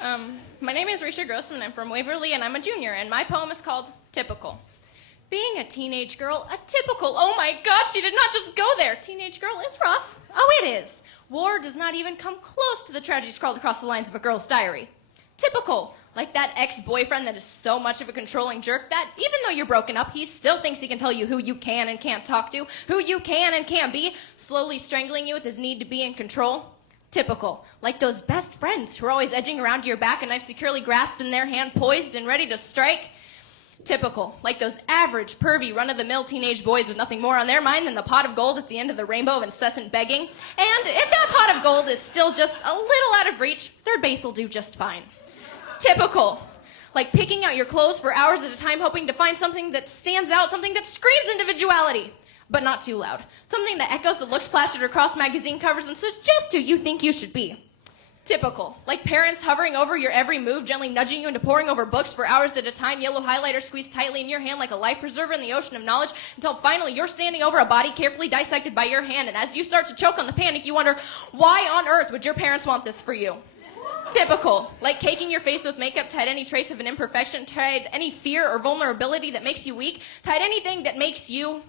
My name is Risha Grossman. I'm from Waverly, and I'm a junior, and my poem is called Typical. Being a teenage girl, a typical, oh my God, she did not just go there. Teenage girl is rough. Oh, it is. War does not even come close to the tragedy scrawled across the lines of a girl's diary. Typical, like that ex-boyfriend that is so much of a controlling jerk that even though you're broken up, he still thinks he can tell you who you can and can't talk to, who you can and can't be, slowly strangling you with his need to be in control. Typical, like those best friends who are always edging around to your back, a knife securely grasped in their hand, poised and ready to strike. Typical, like those average, pervy, run-of-the-mill teenage boys with nothing more on their mind than the pot of gold at the end of the rainbow of incessant begging. And if that pot of gold is still just a little out of reach, third base will do just fine. Typical, like picking out your clothes for hours at a time, hoping to find something that stands out, something that screams individuality, but not too loud. Something that echoes the looks plastered across magazine covers and says just who you think you should be. Typical, like parents hovering over your every move, gently nudging you into poring over books for hours at a time, yellow highlighter squeezed tightly in your hand like a life preserver in the ocean of knowledge, until finally you're standing over a body carefully dissected by your hand, and as you start to choke on the panic, you wonder, why on earth would your parents want this for you? Typical, like caking your face with makeup, tied any trace of an imperfection, tied any fear or vulnerability that makes you weak, tied anything that makes you,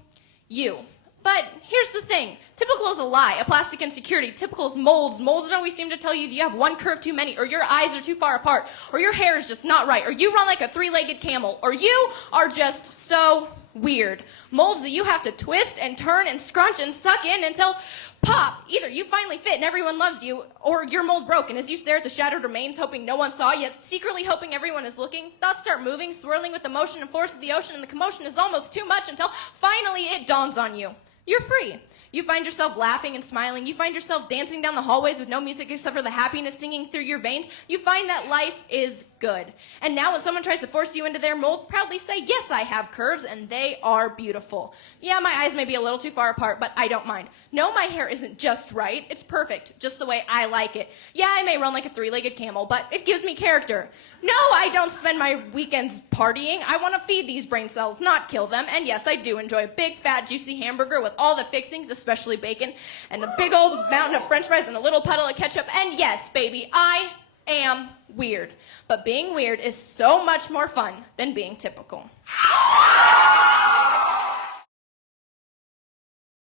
you. But here's the thing. Typical is a lie, a plastic insecurity. Typical is molds. Molds always seem to tell you that you have one curve too many, or your eyes are too far apart, or your hair is just not right, or you run like a three-legged camel, or you are just so weird. Molds that you have to twist and turn and scrunch and suck in until pop! Either you finally fit and everyone loves you, or your mold broke, and as you stare at the shattered remains, hoping no one saw, yet secretly hoping everyone is looking, thoughts start moving, swirling with the motion and force of the ocean, and the commotion is almost too much until finally it dawns on you. You're free. You find yourself laughing and smiling. You find yourself dancing down the hallways with no music except for the happiness singing through your veins. You find that life is good. And now when someone tries to force you into their mold, proudly say, yes, I have curves, and they are beautiful. Yeah, my eyes may be a little too far apart, but I don't mind. No, my hair isn't just right. It's perfect, just the way I like it. Yeah, I may run like a three-legged camel, but it gives me character. No, I don't spend my weekends partying. I want to feed these brain cells, not kill them. And yes, I do enjoy a big, fat, juicy hamburger with all the fixings, especially bacon, and a big old mountain of french fries and a little puddle of ketchup. And yes, baby, I am weird. But being weird is so much more fun than being typical.